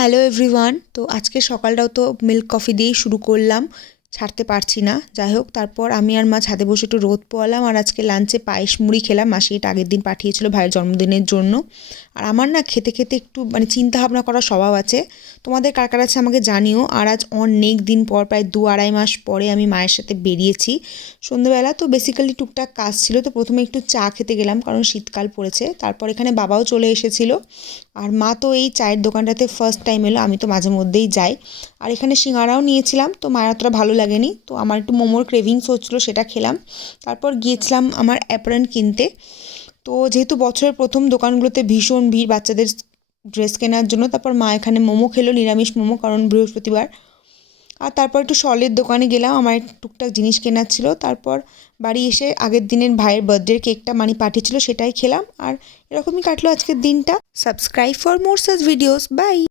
Hello everyone. তো আজকে সকালটাও তো মিল্ক কফি দিয়েই শুরু করলাম, ছাড়তে পারছি না। যাই হোক, তারপর আমি আর মা ছাদে বসে একটু রোদ পোয়ালাম আর আজকে লাঞ্চে পায়েস মুড়ি খেলাম। মাসি এটা আগের দিন পাঠিয়েছিল ভাইয়ের জন্মদিনের জন্য। আর আমার না খেতে খেতে একটু চিন্তা ভাবনা করার স্বভাব আছে। তোমাদের কার কার আছে আমাকে জানিও। আর আজ অনেক দিন পর, প্রায় 2-2.5 মাস পরে আমি মায়ের সাথে বেরিয়েছি সন্ধ্যেবেলা। তো বেসিক্যালি টুকটাক কাজ ছিল, তো প্রথমে একটু চা খেতে গেলাম কারণ শীতকাল পড়েছে। তারপর এখানে বাবাও চলে এসেছিলো। আর মা তো এই চায়ের দোকানটাতে ফার্স্ট টাইম এলো, আমি তো মাঝে মধ্যেই যাই। আর এখানে সিঙ্গারাও নিয়েছিলাম, তো মায়ের অতটা ভালো লাগেনি, তো আমার একটু মোমোর ক্রেভিংস হচ্ছিলো, সেটা খেলাম। তারপর গিয়েছিলাম আমার অ্যাপ্রন কিনতে। তো যেহেতু বছরের প্রথম, দোকানগুলোতে ভীষণ ভিড় বাচ্চাদের ড্রেস কেনার জন্য। তারপর মা এখানে মোমো খেলো, নিরামিষ মোমো, কারণ বৃহস্পতিবার। আর তারপর একটু শলের দোকানে গেলাম, আমার টুকটাক জিনিস কেনার ছিল। তারপর বাড়ি এসে আগের দিনের ভাইয়ের বার্থডের কেকটা পাঠিয়েছিল, সেটাই খেলাম। আর এরকমই কাটলো আজকের দিনটা। Subscribe for more such videos. By.